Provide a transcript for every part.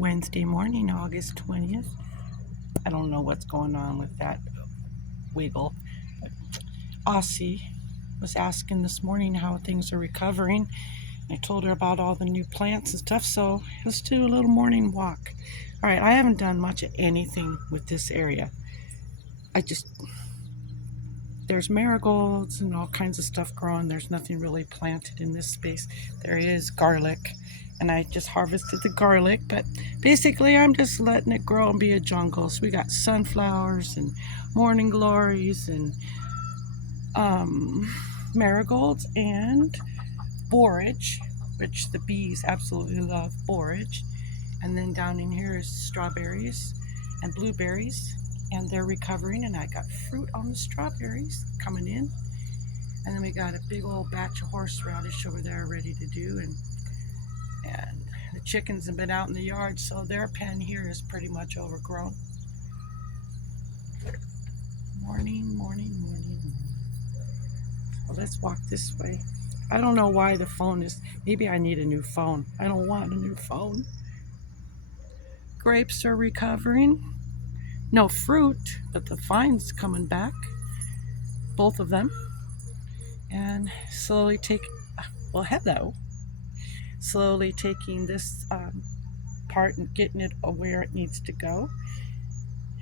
Wednesday morning, August 20th. I don't know what's going on with that wiggle, but Aussy was asking this morning how things are recovering. I told her about all the new plants and stuff, so let's do a little morning walk. All right, I haven't done much of anything with this area. There's marigolds and all kinds of stuff growing. There's nothing really planted in this space. There is garlic, and I just harvested the garlic, but basically I'm just letting it grow and be a jungle. So we got sunflowers and morning glories and marigolds and borage, which the bees absolutely love borage. And then down in here is strawberries and blueberries, and they're recovering, and I got fruit on the strawberries coming in. And then we got a big old batch of horseradish over there ready to do, and the chickens have been out in the yard, so their pen here is pretty much overgrown. Morning, morning, morning. So let's walk this way. I don't know why the phone is, maybe I need a new phone. I don't want a new phone. Grapes are recovering. No fruit, but the vine's coming back. Both of them. And slowly hello. Slowly taking this part and getting it where it needs to go.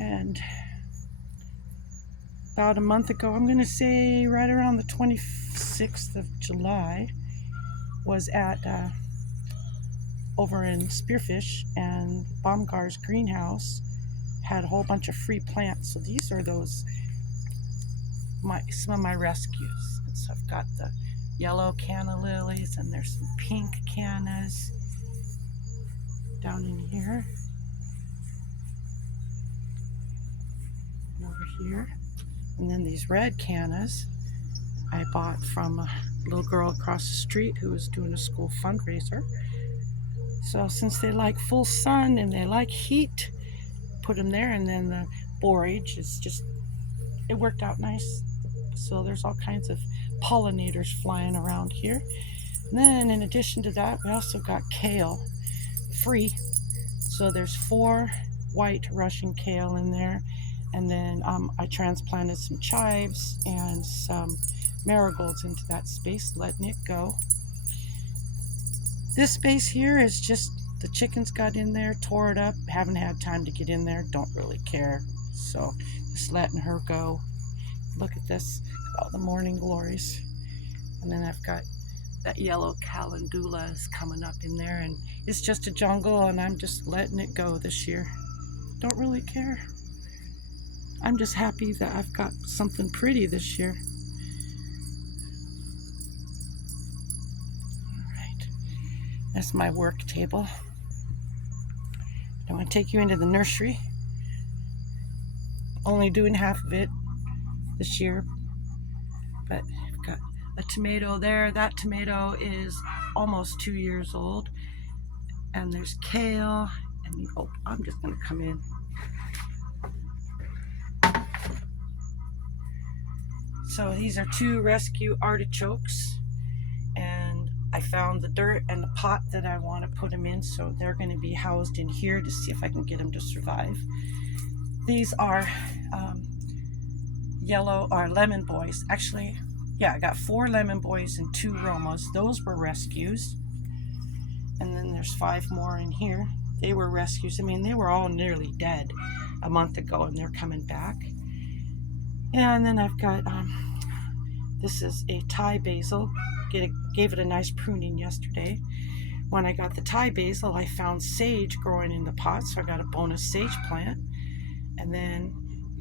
And about a month ago, I'm going to say right around the 26th of July, was at over in Spearfish, and Baumgar's greenhouse had a whole bunch of free plants. So these are some of my rescues. And so I've got the yellow canna lilies, and there's some pink cannas down in here and over here. And then these red cannas I bought from a little girl across the street who was doing a school fundraiser. So since they like full sun and they like heat, put them there. And then the borage is just, it worked out nice. So there's all kinds of pollinators flying around here. And then in addition to that, we also got kale free. So there's 4 white Russian kale in there. And then I transplanted some chives and some marigolds into that space, letting it go. This space here is just, the chickens got in there, tore it up, haven't had time to get in there, don't really care. So just letting her go. Look at this, all the morning glories. And then I've got that yellow calendula is coming up in there, and it's just a jungle, and I'm just letting it go this year. Don't really care. I'm just happy that I've got something pretty this year. All right, that's my work table. I want to take you into the nursery. Only doing half of it this year, but I've got a tomato there. That tomato is almost 2 years old. And there's kale, and I'm just going to come in. So these are 2 rescue artichokes, and I found the dirt and the pot that I want to put them in, so they're going to be housed in here to see if I can get them to survive. These are yellow or lemon boys. Actually, yeah, I got 4 lemon boys and 2 Romas. Those were rescues. And then there's 5 more in here. They were rescues. I mean, they were all nearly dead a month ago, and they're coming back. And then I've got, this is a Thai basil. Gave it a nice pruning yesterday. When I got the Thai basil, I found sage growing in the pot, so I got a bonus sage plant. And then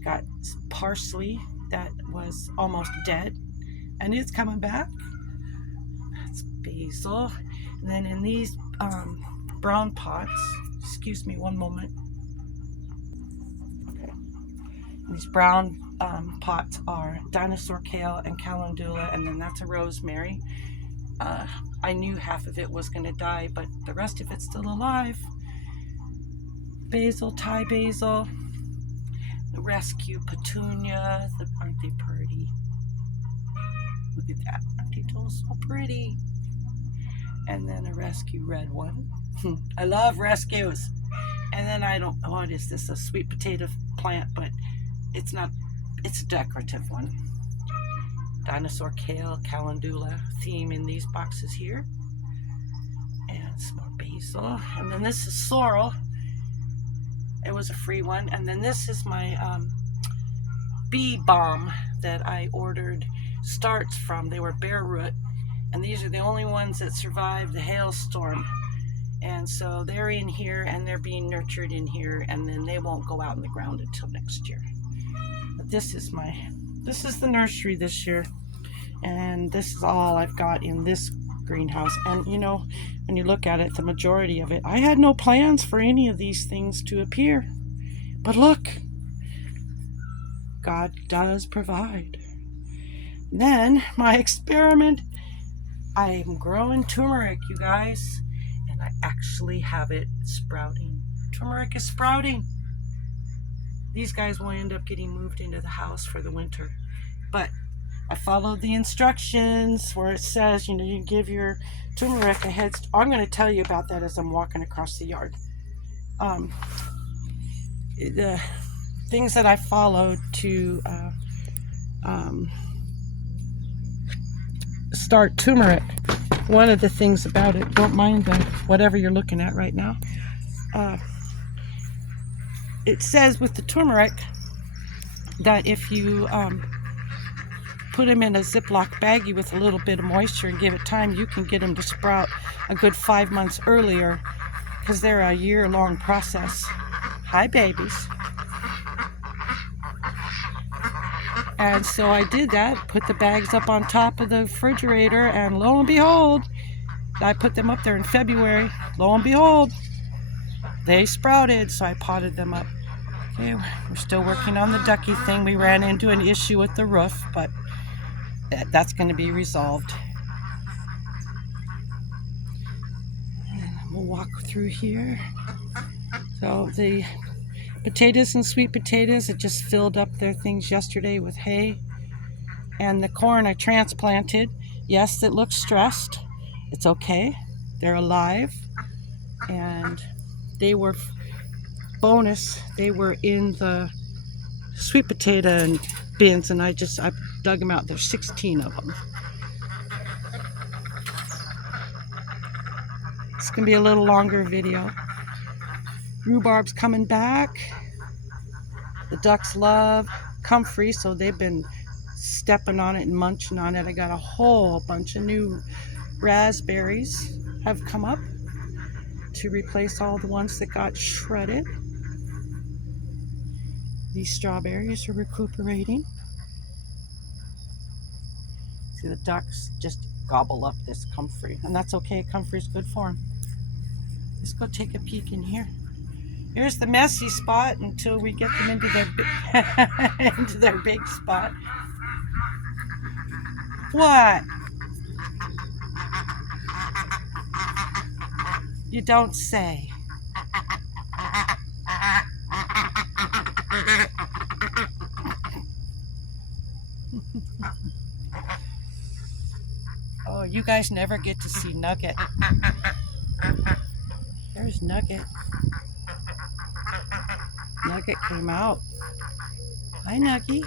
got parsley that was almost dead, and it's coming back. That's basil. And then in these brown pots, excuse me one moment. Okay. These brown pots are dinosaur kale and calendula, and then that's a rosemary. I knew half of it was going to die, but the rest of it's still alive. Basil, Thai basil, the rescue petunia. Aren't they pretty? Look at that. Aren't they so pretty? And then a rescue red one. I love rescues. And then I don't, what is this? A sweet potato plant, but it's not, it's a decorative one. Dinosaur kale, calendula theme in these boxes here. And some more basil. And then this is sorrel. It was a free one. And then this is my bee balm that I ordered starts from. They were bare root. And these are the only ones that survived the hailstorm. And so they're in here and they're being nurtured in here, and then they won't go out in the ground until next year. But this is the nursery this year. And this is all I've got in this greenhouse. And you know, when you look at it, the majority of it, I had no plans for any of these things to appear. But look, God does provide. Then my experiment, I am growing turmeric, you guys, and I actually have it sprouting. Turmeric is sprouting. These guys will end up getting moved into the house for the winter. But I followed the instructions where it says, you know, you give your turmeric a head start. I'm going to tell you about that as I'm walking across the yard. The things that I followed to start turmeric. One of the things about it, don't mind the whatever you're looking at right now. It says with the turmeric that if you put them in a Ziploc baggie with a little bit of moisture and give it time, you can get them to sprout a good 5 months earlier, because they're a year-long process. Hi, babies. And so I did that, put the bags up on top of the refrigerator, and lo and behold, I put them up there in February. Lo and behold, they sprouted, so I potted them up. Okay, we're still working on the ducky thing. We ran into an issue with the roof, but that's going to be resolved. And we'll walk through here. So the potatoes and sweet potatoes, it just filled up their things yesterday with hay. And the corn I transplanted. Yes, it looks stressed. It's okay. They're alive. And they were bonus. They were in the sweet potato and bins, and I dug them out. There's 16 of them. It's gonna be a little longer video. Rhubarb's coming back. The ducks love comfrey, so they've been stepping on it and munching on it. I got a whole bunch of new raspberries have come up to replace all the ones that got shredded. These strawberries are recuperating. See, the ducks just gobble up this comfrey, and that's okay. Comfrey's good for them. Let's go take a peek in here. Here's the messy spot until we get them into their big spot. What? You don't say. Oh, you guys never get to see Nugget. There's Nugget. Nugget came out. Hi, Nuggy.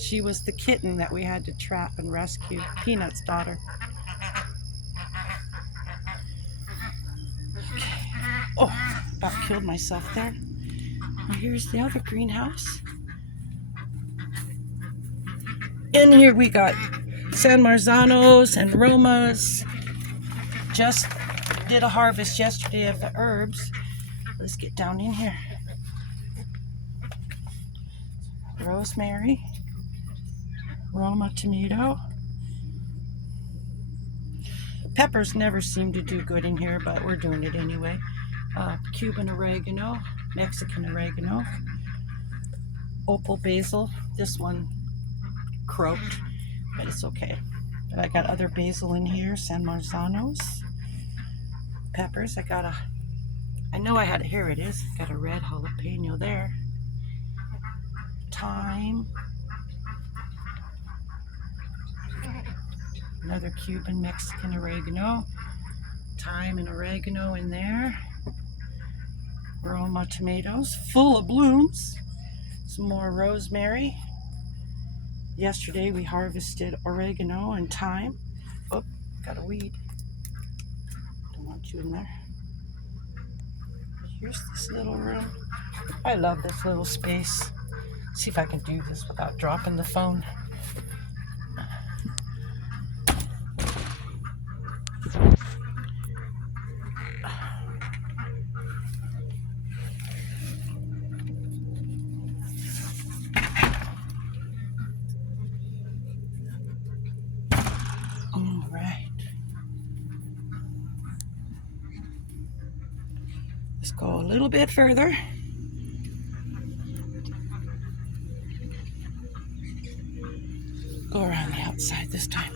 She was the kitten that we had to trap and rescue. Peanut's daughter. Okay. Oh, about killed myself there. Now here's the other greenhouse. In here we got San Marzanos and Romas. Just did a harvest yesterday of the herbs. Let's get down in here. Rosemary, Roma tomato. Peppers never seem to do good in here, but we're doing it anyway. Cuban oregano, Mexican oregano, opal basil. This one croaked, but it's okay. But I got other basil in here, San Marzanos. Peppers, I know I had it, here it is. Got a red jalapeno there. Thyme. Another Cuban Mexican oregano. Thyme and oregano in there. Roma tomatoes, full of blooms. Some more rosemary. Yesterday we harvested oregano and thyme. Oh, got a weed. Don't want you in there. Here's this little room. I love this little space. See if I can do this without dropping the phone. All right. Let's go a little bit further. Go around the outside this time.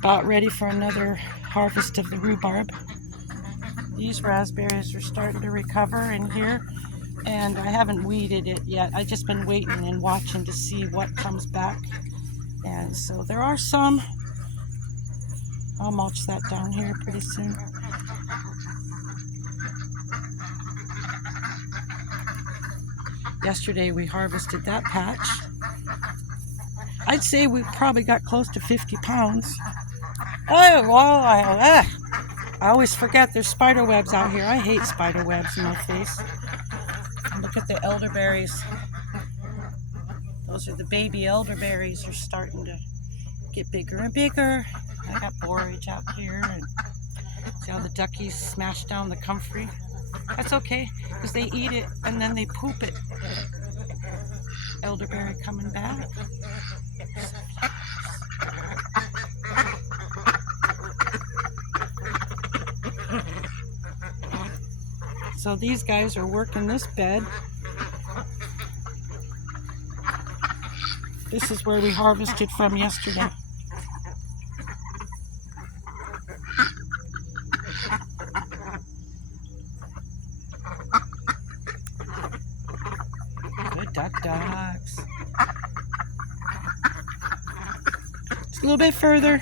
About ready for another harvest of the rhubarb. These raspberries are starting to recover in here, and I haven't weeded it yet. I've just been waiting and watching to see what comes back. And so there are some. I'll mulch that down here pretty soon. Yesterday we harvested that patch. I'd say we probably got close to 50 pounds. Oh, well, I always forget there's spider webs out here. I hate spider webs in my face. And look at the elderberries. Those are the baby elderberries. Are starting to get bigger and bigger. I got borage out here, and see how the duckies smash down the comfrey. That's okay, because they eat it and then they poop it. Elderberry coming back. So these guys are working this bed. This is where we harvested from yesterday. Good ducks. Just a little bit further.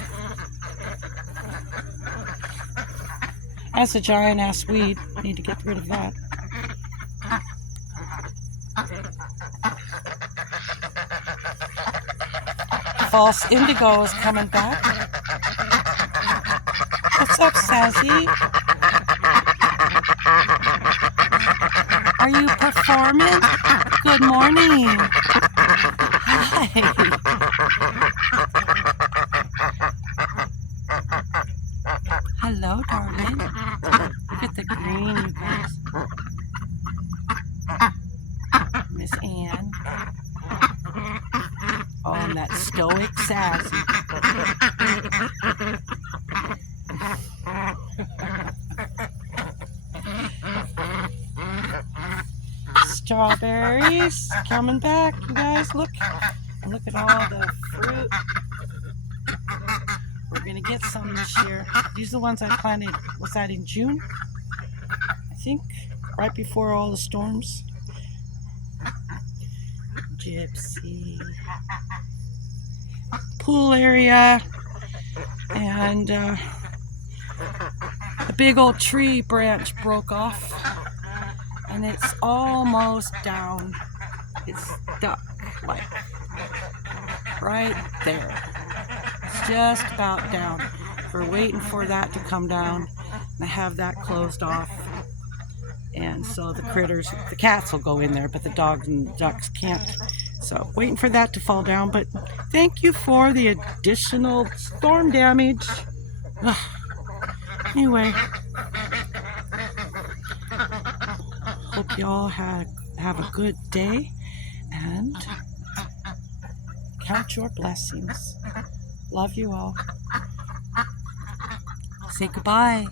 That's a giant ass weed. Need to get rid of that. False indigo is coming back. What's up, Sassy? Are you performing? Good morning. Hi. Hello, darling. Look at the green, you guys. Miss Anne. Oh, and that stoic Sassy. Strawberries coming back, you guys. Look. And look at all the fruit. We're going to get some this year. These are the ones I planted, was that in June? I think, right before all the storms. Gypsy. Pool area. And a big old tree branch broke off. And it's almost down. It's stuck, like, right there. It's just about down. We're waiting for that to come down. And I have that closed off. And so the critters, the cats will go in there, but the dogs and ducks can't. So waiting for that to fall down. But thank you for the additional storm damage. Ugh. Anyway. Hope you all have a good day and count your blessings. Love you all. Say goodbye.